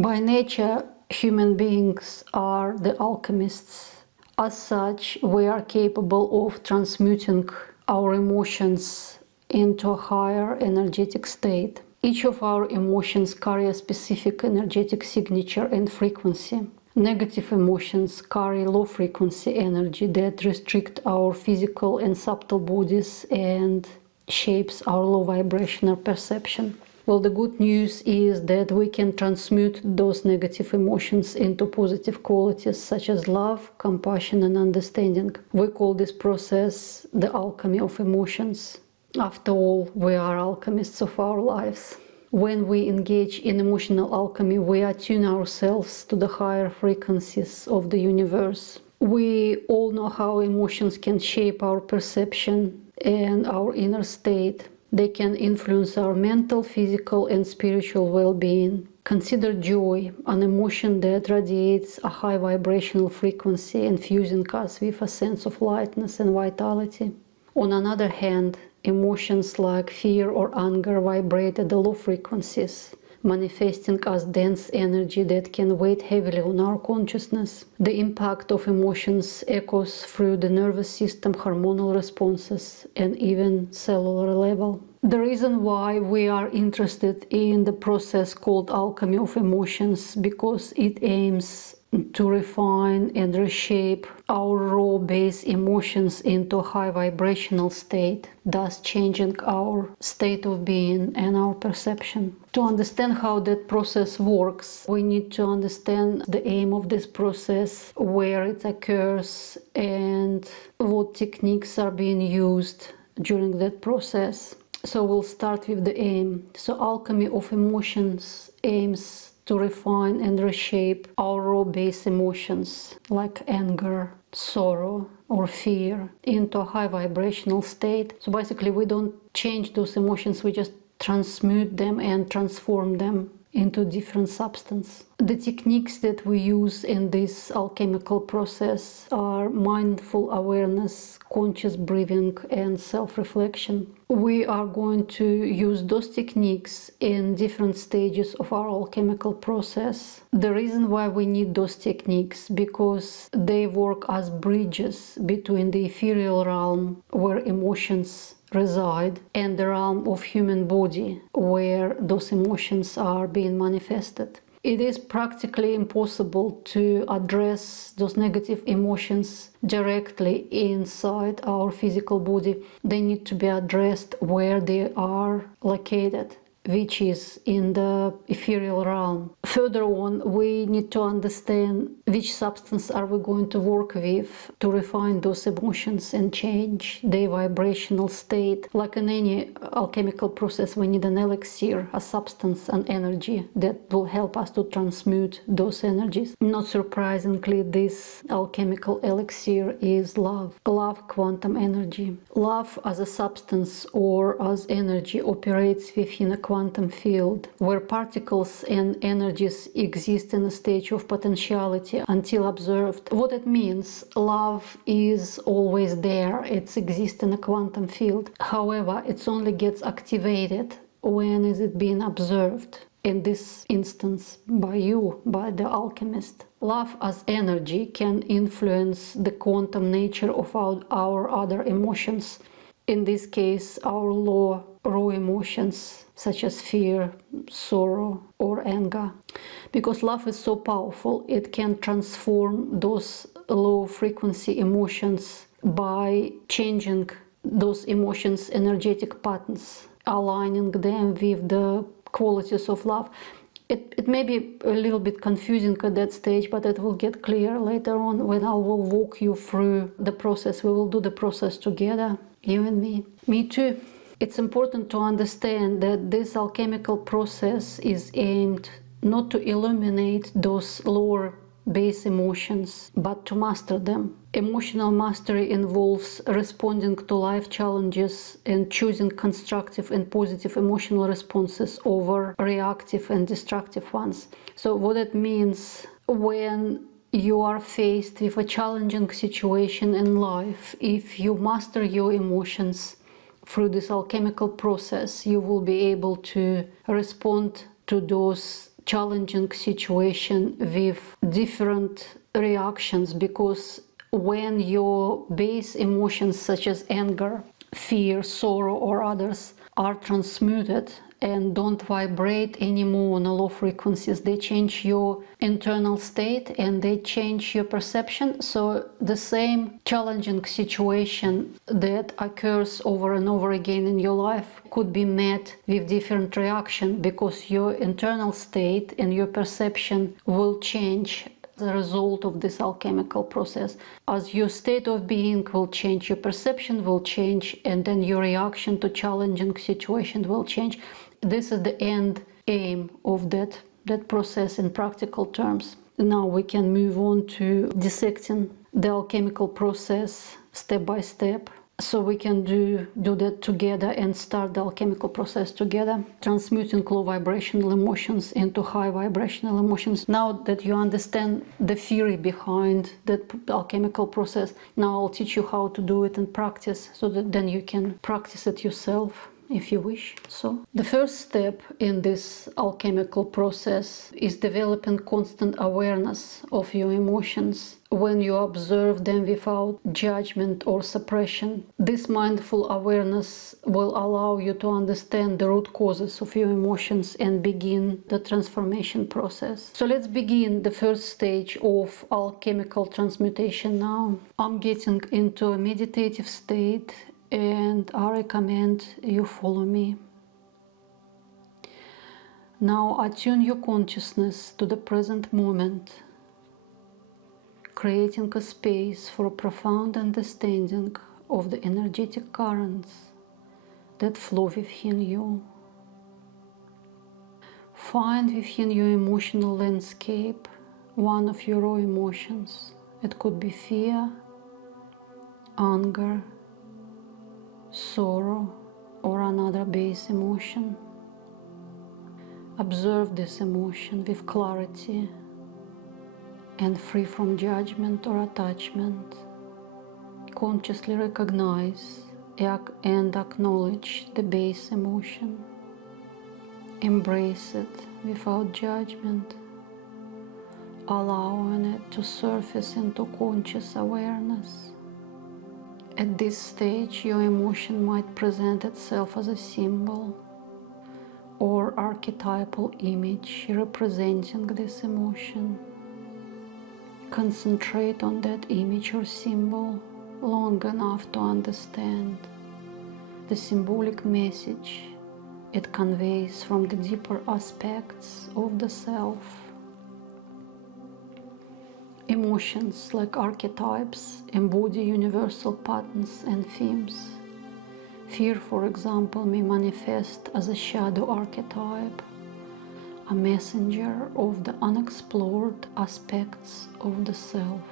By nature, human beings are the alchemists. As such, we are capable of transmuting our emotions into a higher energetic state. Each of our emotions carry a specific energetic signature and frequency. Negative emotions carry low frequency energy that restrict our physical and subtle bodies and shapes our low vibrational perception. Well, the good news is that we can transmute those negative emotions into positive qualities such as love, compassion, and understanding. We call this process the alchemy of emotions. After all, we are alchemists of our lives. When we engage in emotional alchemy, we attune ourselves to the higher frequencies of the universe. We all know how emotions can shape our perception and our inner state. They can influence our mental, physical, and spiritual well-being. Consider joy, an emotion that radiates a high vibrational frequency, infusing us with a sense of lightness and vitality. On another hand, emotions like fear or anger vibrate at the low frequencies, manifesting as dense energy that can weigh heavily on our consciousness. The impact of emotions echoes through the nervous system, hormonal responses, and even cellular level. The reason why we are interested in the process called Alchemy of Emotions, because it aims to refine and reshape our raw base emotions into a high vibrational state, thus changing our state of being and our perception. To understand how that process works, we need to understand the aim of this process, where it occurs, and what techniques are being used during that process. So we'll start with the aim. So Alchemy of Emotions aims to refine and reshape our raw base emotions like anger, sorrow, or fear into a high vibrational state. So basically we don't change those emotions, we just transmute them and transform them into different substance. The techniques that we use in this alchemical process are mindful awareness, conscious breathing, and self-reflection. We are going to use those techniques in different stages of our alchemical process. The reason why we need those techniques, because they work as bridges between the ethereal realm where emotions reside and the realm of human body where those emotions are being manifested. It is practically impossible to address those negative emotions directly inside our physical body. They need to be addressed where they are located, which is in the ethereal realm. Further on, we need to understand which substance are we going to work with to refine those emotions and change their vibrational state. Like in any alchemical process, we need an elixir, a substance, an energy that will help us to transmute those energies. Not surprisingly, this alchemical elixir is love. Love, quantum energy. Love as a substance or as energy operates within a quantum field where particles and energies exist in a stage of potentiality until observed. What it means, love is always there, it exists in a quantum field. However, it only gets activated when is it being observed. In this instance, by you, by the alchemist. Love as energy can influence the quantum nature of our other emotions. In this case, our raw emotions such as fear, sorrow, or anger. Because love is so powerful, it can transform those low frequency emotions by changing those emotions' energetic patterns, aligning them with the qualities of love. It may be a little bit confusing at that stage, but it will get clear later on when I will walk you through the process. We will do the process together, you and me. Me too. It's important to understand that this alchemical process is aimed not to eliminate those lower base emotions, but to master them. Emotional mastery involves responding to life challenges and choosing constructive and positive emotional responses over reactive and destructive ones. So what it means, when you are faced with a challenging situation in life, if you master your emotions through this alchemical process, you will be able to respond to those challenging situation with different reactions, because when your base emotions such as anger, fear, sorrow or others are transmuted and don't vibrate anymore on low frequencies, they change your internal state and they change your perception. So the same challenging situation that occurs over and over again in your life could be met with different reaction, because your internal state and your perception will change as a result of this alchemical process. As your state of being will change, your perception will change, and then your reaction to challenging situations will change. This is the end aim of that process in practical terms. Now we can move on to dissecting the alchemical process step by step. So we can do that together and start the alchemical process together, transmuting low vibrational emotions into high vibrational emotions. Now that you understand the theory behind that alchemical process, now I'll teach you how to do it in practice, so that then you can practice it yourself if you wish. So the first step in this alchemical process is developing constant awareness of your emotions. When you observe them without judgment or suppression, this mindful awareness will allow you to understand the root causes of your emotions and begin the transformation process. So let's begin the first stage of alchemical transmutation now. I'm getting into a meditative state, and I recommend you follow me. Now attune your consciousness to the present moment, creating a space for a profound understanding of the energetic currents that flow within you. Find within your emotional landscape one of your raw emotions. It could be fear, anger, sorrow, or another base emotion. Observe this emotion with clarity and free from judgment or attachment. Consciously recognize and acknowledge the base emotion. Embrace it without judgment, allowing it to surface into conscious awareness. At this stage, your emotion might present itself as a symbol or archetypal image representing this emotion. Concentrate on that image or symbol long enough to understand the symbolic message it conveys from the deeper aspects of the self. Emotions, like archetypes, embody universal patterns and themes. Fear, for example, may manifest as a shadow archetype, a messenger of the unexplored aspects of the self.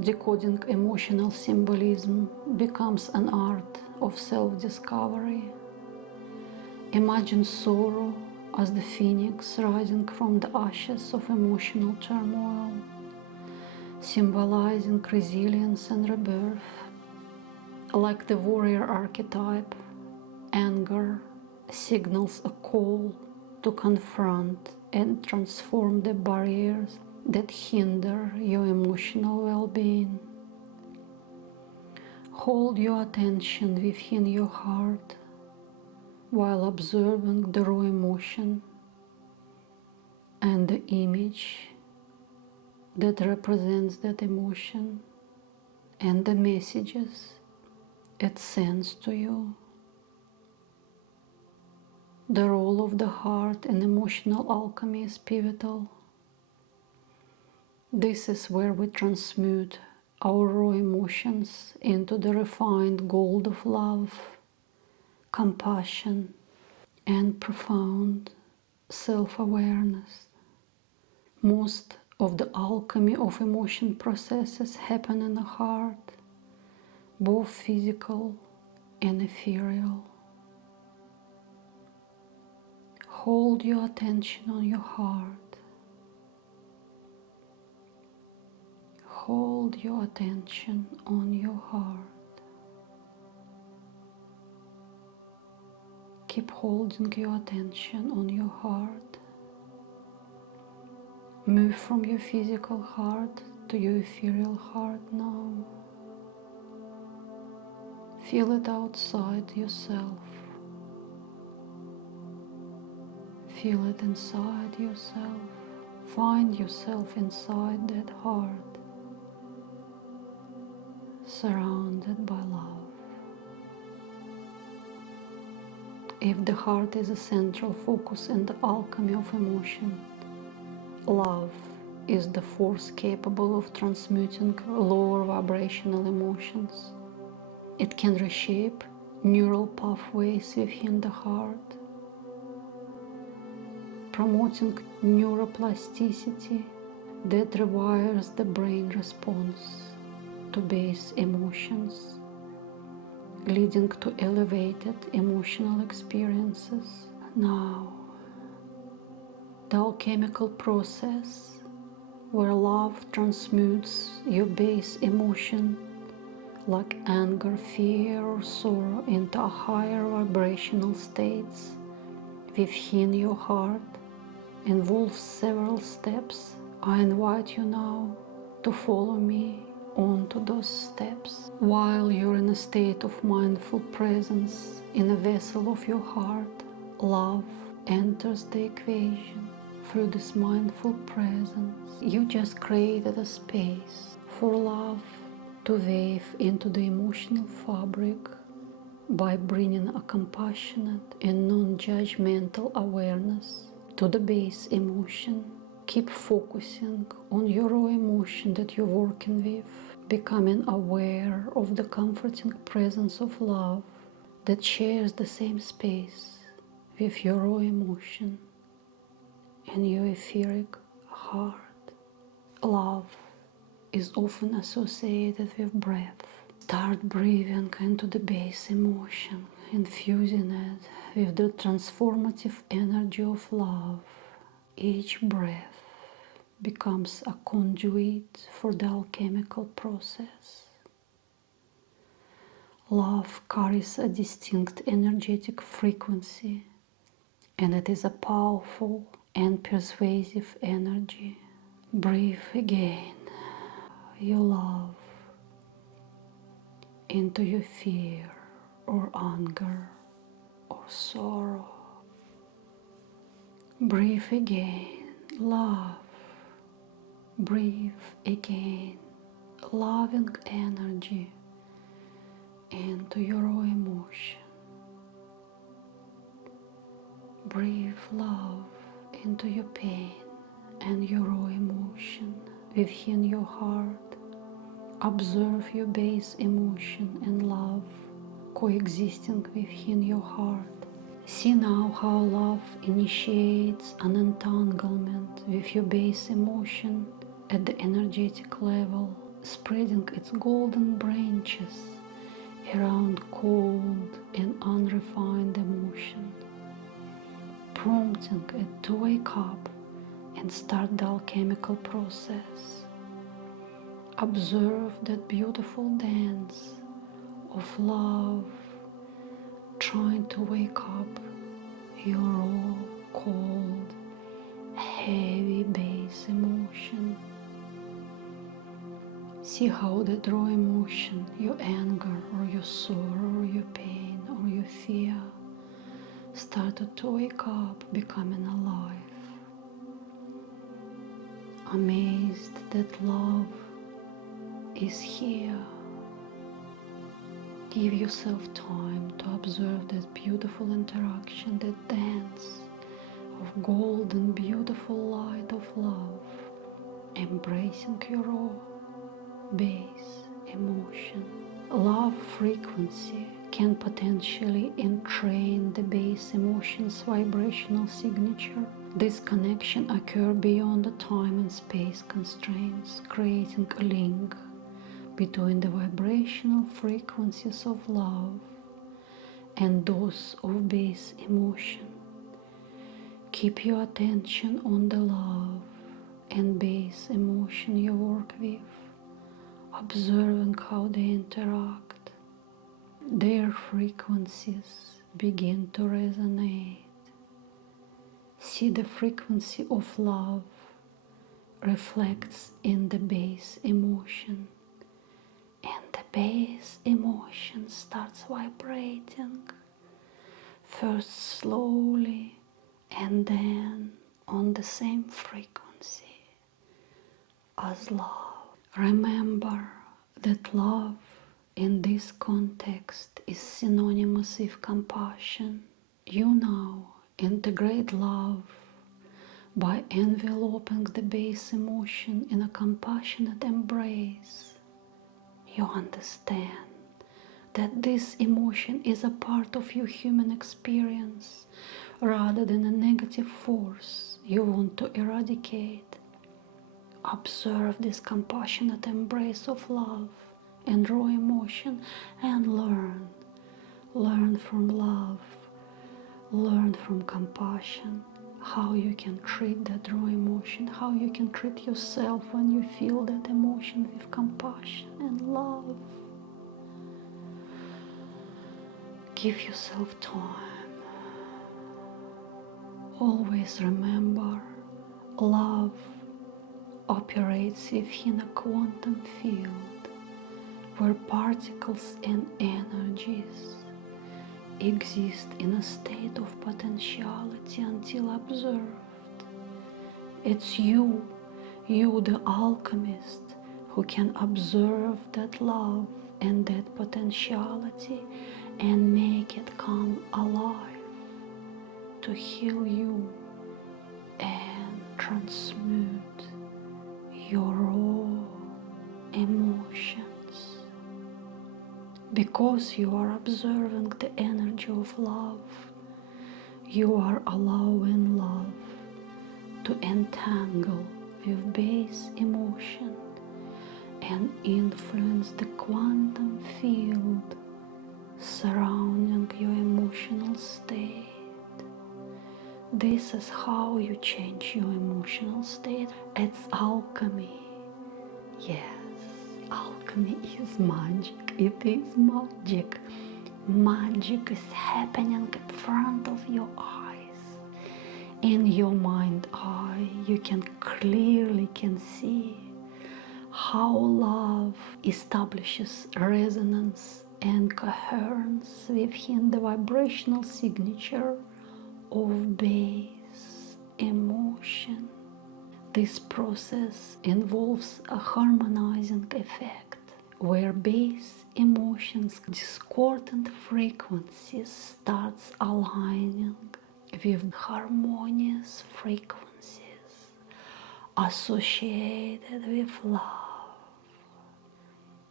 Decoding emotional symbolism becomes an art of self-discovery. Imagine sorrow as the phoenix rising from the ashes of emotional turmoil, symbolizing resilience and rebirth. Like the warrior archetype, anger signals a call to confront and transform the barriers that hinder your emotional well-being. Hold your attention within your heart while observing the raw emotion and the image that represents that emotion and the messages it sends to you. The role of the heart in emotional alchemy is pivotal. This is where we transmute our raw emotions into the refined gold of love, compassion, and profound self-awareness. Most of the alchemy of emotion processes happen in the heart, both physical and ethereal. Hold your attention on your heart. Hold your attention on your heart. Keep holding your attention on your heart. Move from your physical heart to your ethereal heart now. Feel it outside yourself. Feel it inside yourself. Find yourself inside that heart, surrounded by love. If the heart is a central focus in the alchemy of emotion, love is the force capable of transmuting lower vibrational emotions. It can reshape neural pathways within the heart, promoting neuroplasticity that rewires the brain response to base emotions, leading to elevated emotional experiences. Now, the alchemical process where love transmutes your base emotion like anger, fear, or sorrow into higher vibrational states within your heart involves several steps. I invite you now to follow me onto those steps. While you're in a state of mindful presence in a vessel of your heart, love enters the equation. Through this mindful presence, you just created a space for love to weave into the emotional fabric by bringing a compassionate and non-judgmental awareness to the base emotion. Keep focusing on your raw emotion that you're working with, becoming aware of the comforting presence of love that shares the same space with your raw emotion and your etheric heart. Love is often associated with breath. Start breathing into the base emotion, infusing it with the transformative energy of love. Each breath becomes a conduit for the alchemical process. Love carries a distinct energetic frequency, and it is a powerful and persuasive energy. Breathe again your love into your fear or anger or sorrow. Breathe again love. Breathe again loving energy into your raw emotion. Breathe love into your pain and your raw emotion within your heart. Observe your base emotion and love coexisting within your heart. See now how love initiates an entanglement with your base emotion at the energetic level, spreading its golden branches around cold and unrefined emotion, prompting it to wake up and start the alchemical process. Observe that beautiful dance of love trying to wake up your raw, cold, heavy base emotion. See how that raw emotion, your anger or your sorrow or your pain or your fear, started to wake up, becoming alive. Amazed that love is here. Give yourself time to observe that beautiful interaction, that dance of golden, beautiful light of love, embracing your raw base emotion. Love frequency can potentially entrain the base emotion's vibrational signature. This connection occurs beyond the time and space constraints, creating a link between the vibrational frequencies of love and those of base emotion. Keep your attention on the love and base emotion you work with, observing how they interact. Their frequencies begin to resonate. See the frequency of love reflects in the base emotion, and the base emotion starts vibrating, first slowly and then on the same frequency as love. Remember that love in this context is synonymous with compassion. You now integrate love by enveloping the base emotion in a compassionate embrace. You understand that this emotion is a part of your human experience rather than a negative force you want to eradicate. Observe this compassionate embrace of love and raw emotion and learn from love, learn from compassion, how you can treat that raw emotion, how you can treat yourself when you feel that emotion with compassion and love. Give yourself time. Always remember, love operates within a quantum field where particles and energies exist in a state of potentiality until observed. It's you the alchemist, who can observe that love and that potentiality and make it come alive to heal you and transmute your raw emotions. Because you are observing the energy of love, you are allowing love to entangle with base emotion and influence the quantum field surrounding your emotional state. This is how you change your emotional state. It's alchemy. Yes, alchemy is magic. It is magic. Magic is happening in front of your eyes. In your mind eye, you can clearly see how love establishes resonance and coherence within the vibrational signature of base emotion. This process involves a harmonizing effect where base emotions' discordant frequencies starts aligning with harmonious frequencies associated with love.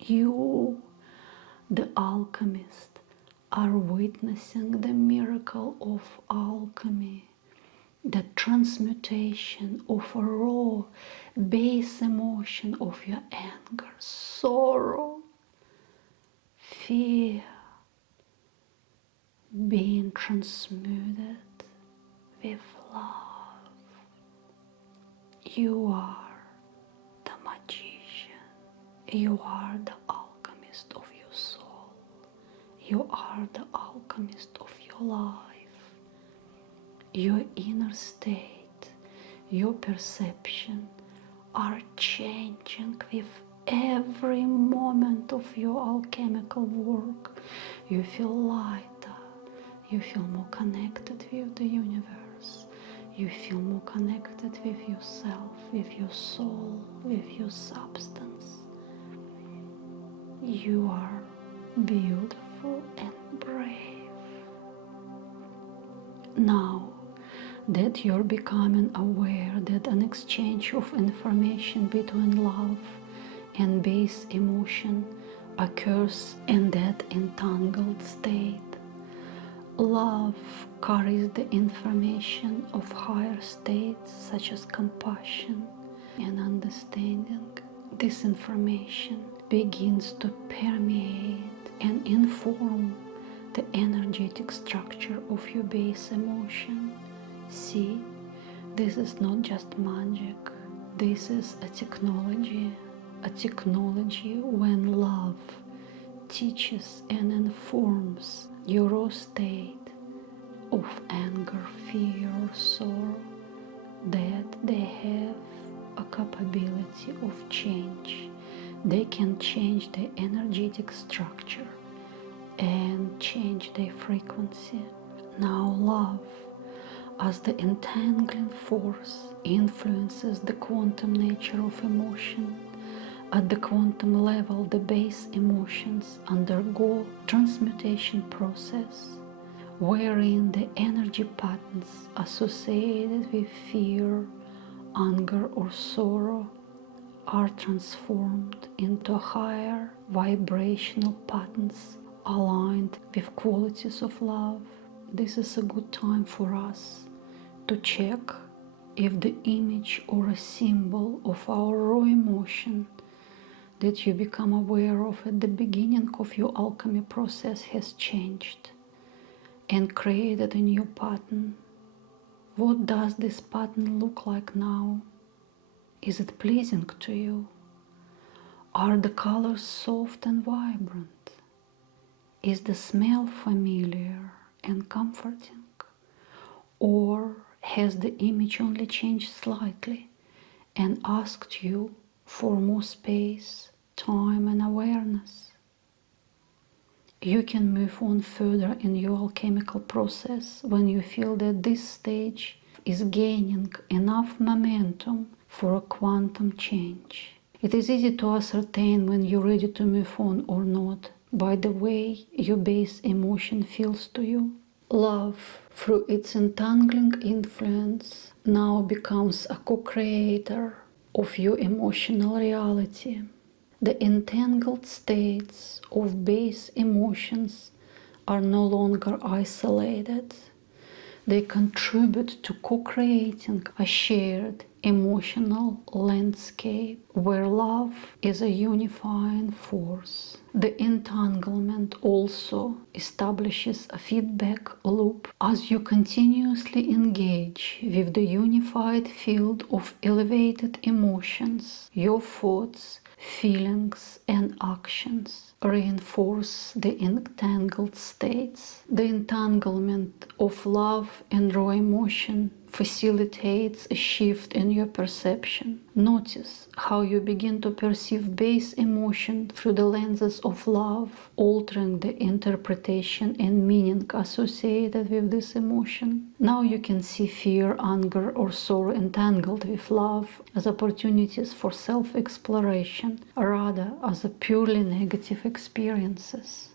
You, the alchemist, are witnessing the miracle of alchemy, the transmutation of a raw base emotion of your anger, sorrow, fear, being transmuted with love. You are the magician. You are the alchemist of your soul. You are the alchemist of your life. Your inner state, your perception are changing with every moment of your alchemical work. You feel lighter, you feel more connected with the universe, you feel more connected with yourself, with your soul, with your substance. You are beautiful and brave. Now that you're becoming aware that an exchange of information between love and base emotion occurs in that entangled state, love carries the information of higher states such as compassion and understanding. This information begins to permeate and inform the energetic structure of your base emotion. See, this is not just magic. This is a technology when love teaches and informs your raw state of anger, fear, or sorrow, that they have a capability of change. They can change their energetic structure and change their frequency. Now love, as the entangling force, influences the quantum nature of emotion. At the quantum level, the base emotions undergo transmutation process, wherein the energy patterns associated with fear, anger, or sorrow are transformed into higher vibrational patterns aligned with qualities of love. This is a good time for us to check if the image or a symbol of our raw emotion that you become aware of at the beginning of your alchemy process has changed and created a new pattern. What does this pattern look like now? Is it pleasing to you? Are the colors soft and vibrant? Is the smell familiar and comforting? Or has the image only changed slightly and asked you for more space, time, and awareness? You can move on further in your alchemical process when you feel that this stage is gaining enough momentum for a quantum change. It is easy to ascertain when you're ready to move on or not by the way your base emotion feels to you. Love, through its entangling influence, now becomes a co-creator of your emotional reality. The entangled states of base emotions are no longer isolated. They contribute to co-creating a shared emotional landscape where love is a unifying force. The entanglement also establishes a feedback loop as you continuously engage with the unified field of elevated emotions. Your thoughts, feelings, and actions reinforce the entangled states. The entanglement of love and raw emotion facilitates a shift in your perception. Notice how you begin to perceive base emotion through the lenses of love, altering the interpretation and meaning associated with this emotion. Now you can see fear, anger, or sorrow entangled with love as opportunities for self-exploration rather as a purely negative experiences.